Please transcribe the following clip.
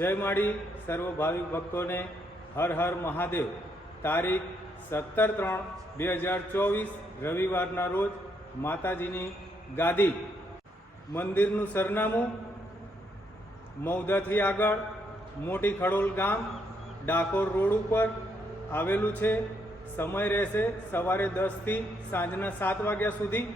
જય માળી સર્વ ભાવિક ભક્તોને. હર હર મહાદેવ. તારીખ સત્તર ત્રણ બે હજાર ચોવીસ, રવિવારના રોજ માતાજીની ગાદી. મંદિરનું સરનામું મૌદાથી આગળ મોટી ખડોલ ગામ, ડાકોર રોડ ઉપર આવેલું છે. સમય રહેશે સવારે દસથી સાંજના સાત વાગ્યા સુધી.